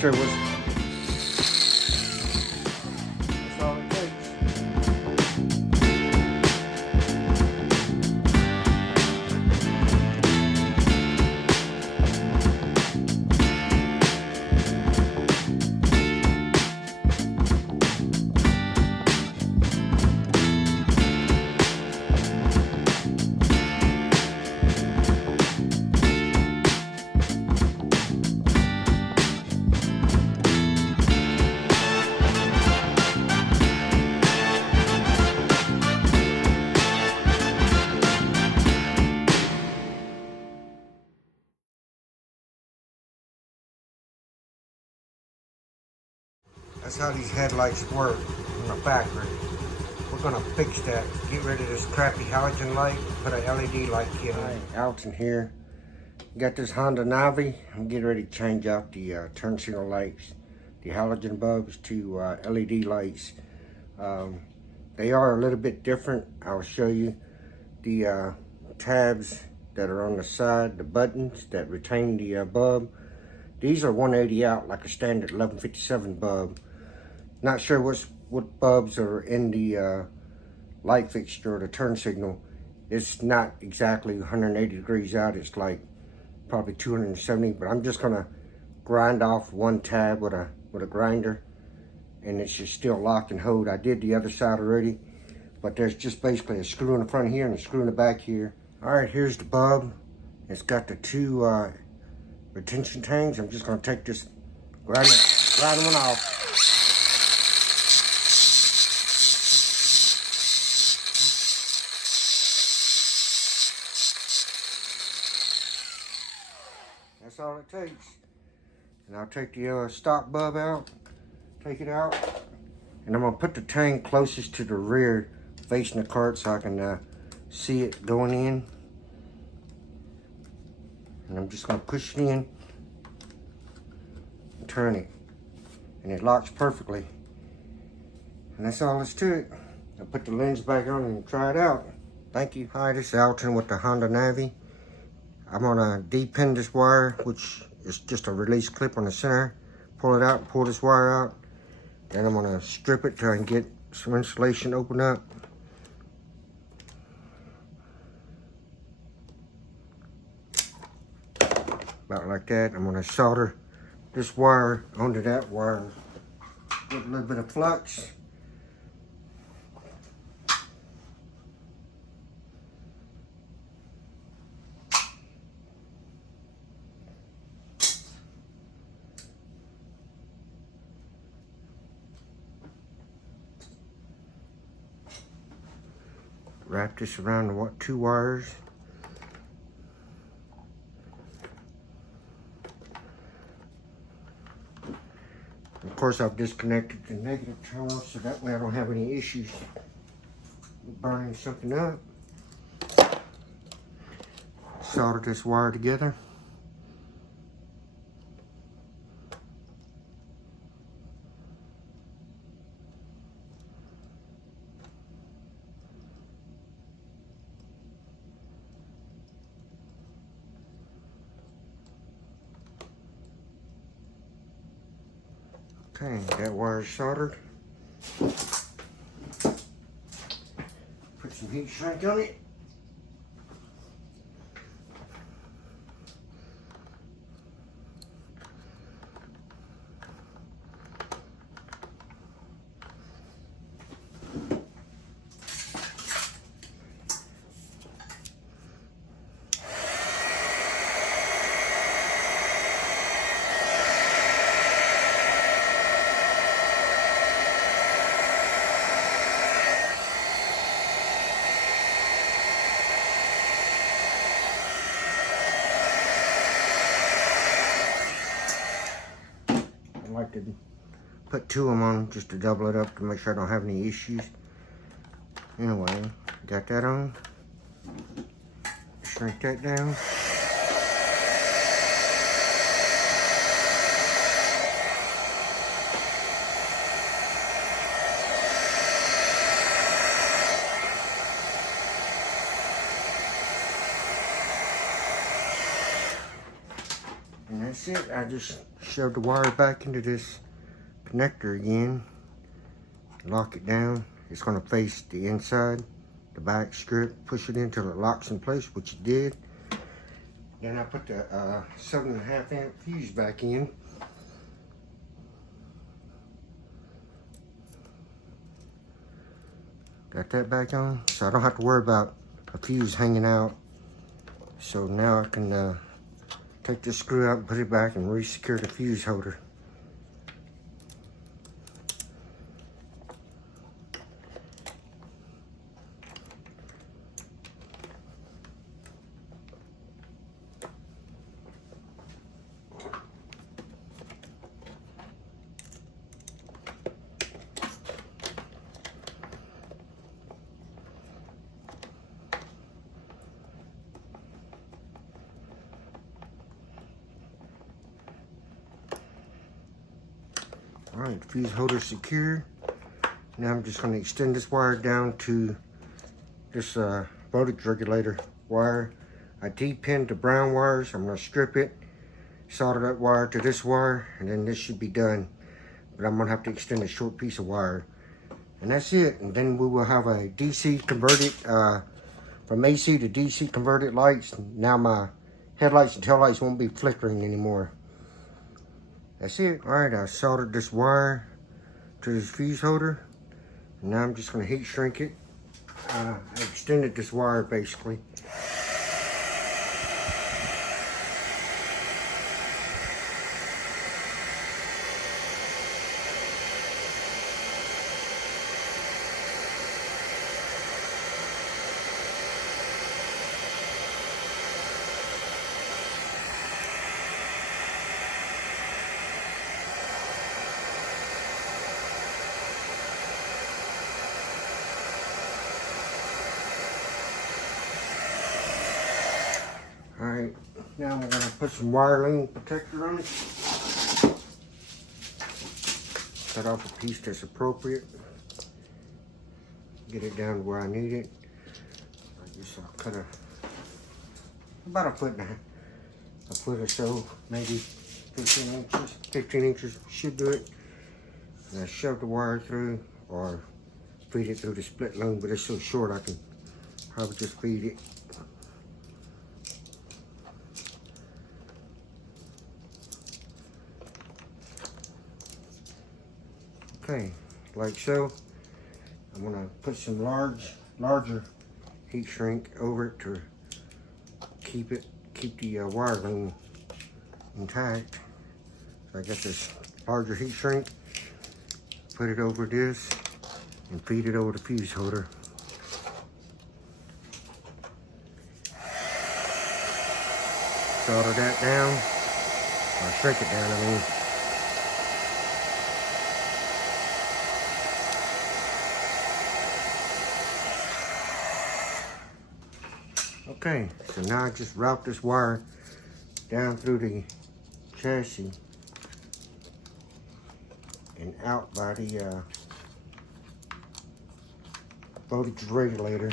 sure what's... That's all it takes. That's how these headlights work in the factory. We're gonna fix that. Get rid of this crappy halogen light, put a LED light kit on. Right, Alton here. Got this Honda Navi. I'm getting ready to change out the turn signal lights, the halogen bulbs to LED lights. They are a little bit different. I'll show you the tabs that are on the side, the buttons that retain the bulb. These are 180 out like a standard 1157 bulb. Not sure what bulbs are in the light fixture or the turn signal. It's not exactly 180 degrees out. It's like probably 270, but I'm just gonna grind off one tab with a grinder, and it should still lock and hold. I did the other side already, but there's just basically a screw in the front here and a screw in the back here. All right, here's the bulb. It's got the two retention tangs. I'm just gonna take this, grind one off. That's all it takes. And I'll take the stock bulb out, take it out, and I'm gonna put the tank closest to the rear, facing the cart, so I can see it going in. And I'm just gonna push it in and turn it, and it locks perfectly. And that's all there's to it. I'll put the lens back on and try it out. Thank you. Hi, this is Alton with the Honda Navi. I'm gonna de-pin this wire, which is just a release clip on the center. Pull it out, pull this wire out. Then I'm gonna strip it till I can get some insulation open up. About like that. I'm gonna solder this wire onto that wire with a little bit of flux. Wrap this around the two wires. Of course, I've disconnected the negative terminal so that way I don't have any issues with burning something up. Solder this wire together. Okay, that wire's soldered. Put some heat shrink on it. I like to put two of them on just to double it up to make sure I don't have any issues. Anyway, got that on. Shrink that down. And that's it. I just shove the wire back into this connector again. Lock it down. It's going to face the inside, the back strip. Push it in until it locks in place, which it did. Then I put the 7.5 amp fuse back in. Got that back on, so I don't have to worry about a fuse hanging out. So now I can take this screw out and put it back and re-secure the fuse holder. Alright, fuse holder secure. Now I'm just going to extend this wire down to this voltage regulator wire. I D-pinned the brown wires. I'm going to strip it, solder that wire to this wire, and then this should be done. But I'm going to have to extend a short piece of wire. And that's it. And then we will have a DC converted, from AC to DC converted lights. Now my headlights and taillights won't be flickering anymore. That's it. Alright, I soldered this wire to this fuse holder. Now I'm just going to heat shrink it. I extended this wire basically. Alright, now I'm going to put some wire loom protector on it. Cut off a piece that's appropriate. Get it down to where I need it. I guess I'll cut about a foot or so, maybe 15 inches. 15 inches should do it. And I shove the wire through or feed it through the split loom, but it's so short I can probably just feed it. Okay, like so. I'm gonna put some larger heat shrink over it to keep the wire loom intact. So I got this larger heat shrink, put it over this, and feed it over the fuse holder. Solder that down, or shrink it down, I mean. Okay, so now I just route this wire down through the chassis and out by the voltage regulator.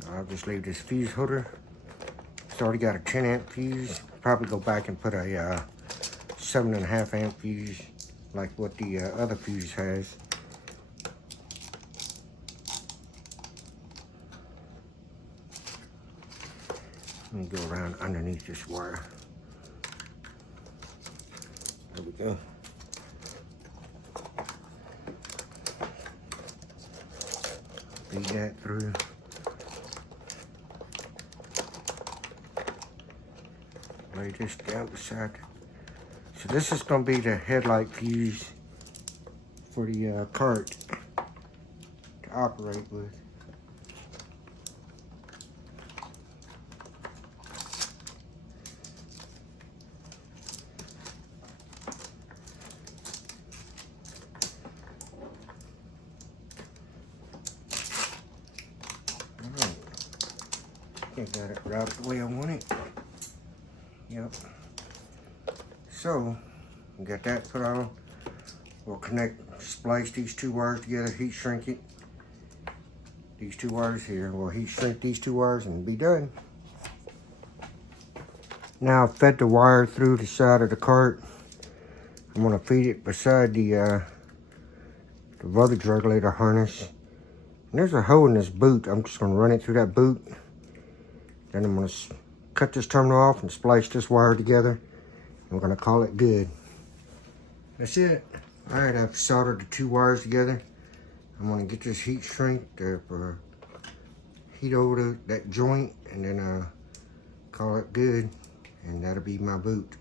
So I'll just leave this fuse holder. It's already got a 10 amp fuse. Probably go back and put a 7.5 amp fuse like what the other fuse has. Let me go around underneath this wire. There we go. Feed that through. Lay this down beside. So this is going to be the headlight fuse for the cart to operate with. Alright. I got it routed the way I want it. Yep. So, we got that put on. We'll splice these two wires together, heat shrink it. These two wires here, we'll heat shrink these two wires and be done. Now I've fed the wire through the side of the cart. I'm gonna feed it beside the voltage regulator harness. And there's a hole in this boot. I'm just gonna run it through that boot. Then I'm gonna cut this terminal off and splice this wire together. And we're gonna call it good. That's it. All right, I've soldered the two wires together. I'm gonna get this heat shrink, heat over that joint, and then call it good. And that'll be my boot.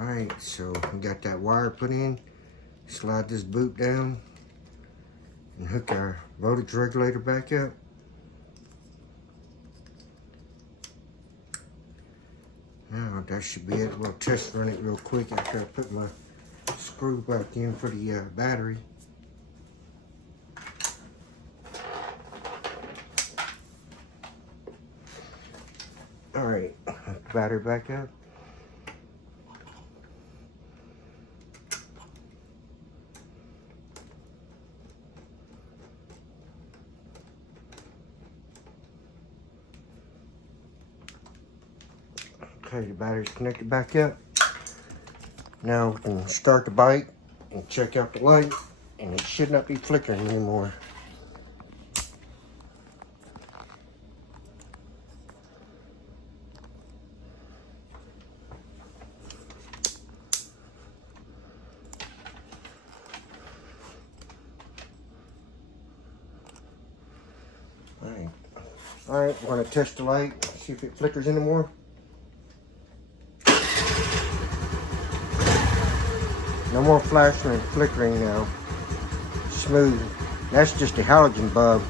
Alright, so we got that wire put in. Slide this boot down and hook our voltage regulator back up. Now that should be it. We'll test run it real quick after I put my screw back in for the battery. Alright, battery back up. Okay, the battery's connected back up. Now we can start the bike and check out the light, and it should not be flickering anymore. All right, we're gonna test the light, see if it flickers anymore. No more flashing and flickering now. Smooth. That's just the halogen bulb.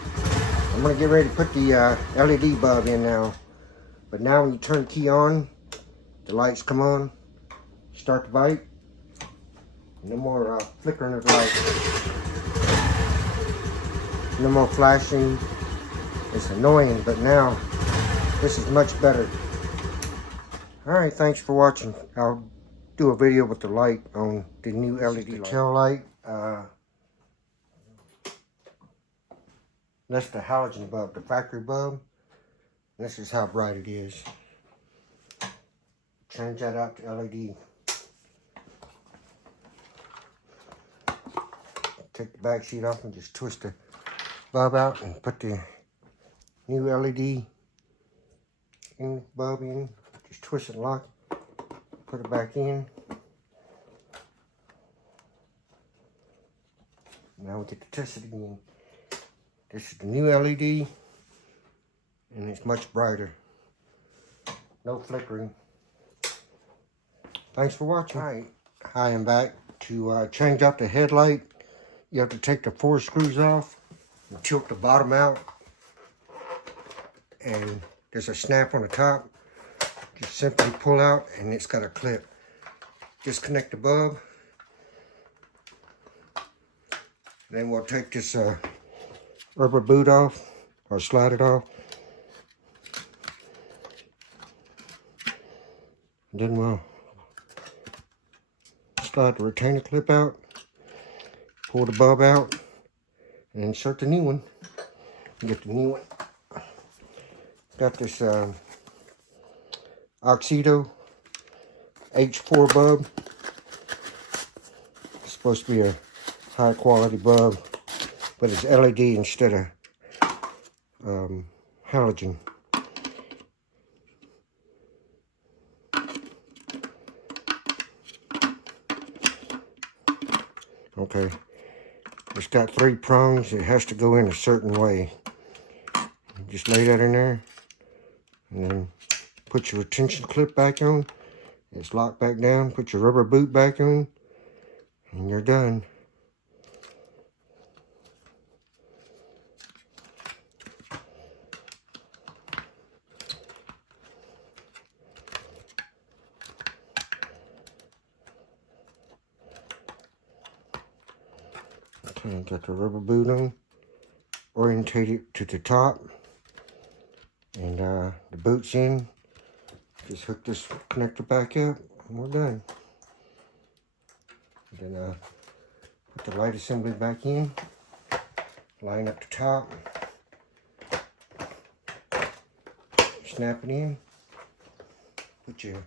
I'm gonna get ready to put the LED bulb in now. But now when you turn the key on, the lights come on. Start the bike. No more flickering of the light. No more flashing. It's annoying, but now this is much better. Alright, thanks for watching. I'll do a video with the light on the new LED light. Tail light. That's the halogen bulb, the factory bulb. This is how bright it is. Change that out to LED. Take the back sheet off and just twist the bulb out and put the new LED bulb in. Just twist it and lock it. Put it back in. Now we get to test it again. This is the new LED, and it's much brighter. No flickering. Thanks for watching. Alright, I am back to change out the headlight. You have to take the 4 screws off and tilt the bottom out. And there's a snap on the top. Just simply pull out, and it's got a clip. Disconnect the bulb. Then we'll take this rubber boot off, or slide it off. Then we'll slide the retainer clip out, pull the bulb out, and insert the new one. Get the new one. Got this Oxido H4 bulb. It's supposed to be a high quality bulb, but it's LED instead of halogen. Okay, it's got 3 prongs. It has to go in a certain way. Just lay that in there, and then put your retention clip back on, It's locked back down. Put your rubber boot back on, and you're done. Okay, got the rubber boot on. Orientate it to the top. And the boot's in. Just hook this connector back up, and we're done. And then put the light assembly back in. Line up the top. Snap it in. Put your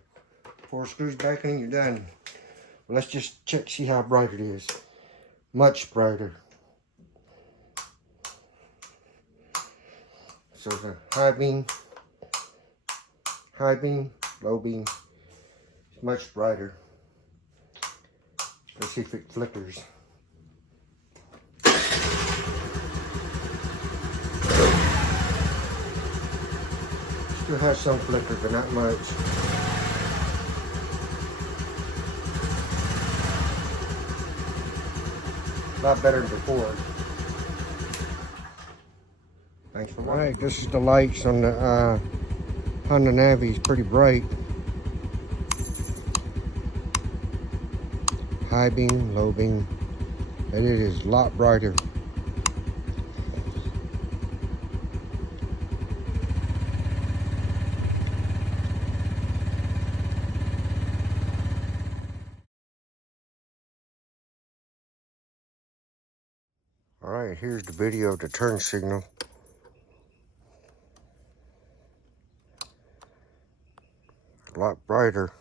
4 screws back in, you're done. Well, let's just check, see how bright it is. Much brighter. So the high beam, low beam, it's much brighter. Let's see if it flickers. Still has some flicker, but not much. A lot better than before. Thanks for watching. Alright, this is the lights on the Honda Navi. It's pretty bright. High beam, low beam, and it is a lot brighter. Alright, here's the video of the turn signal. A lot brighter.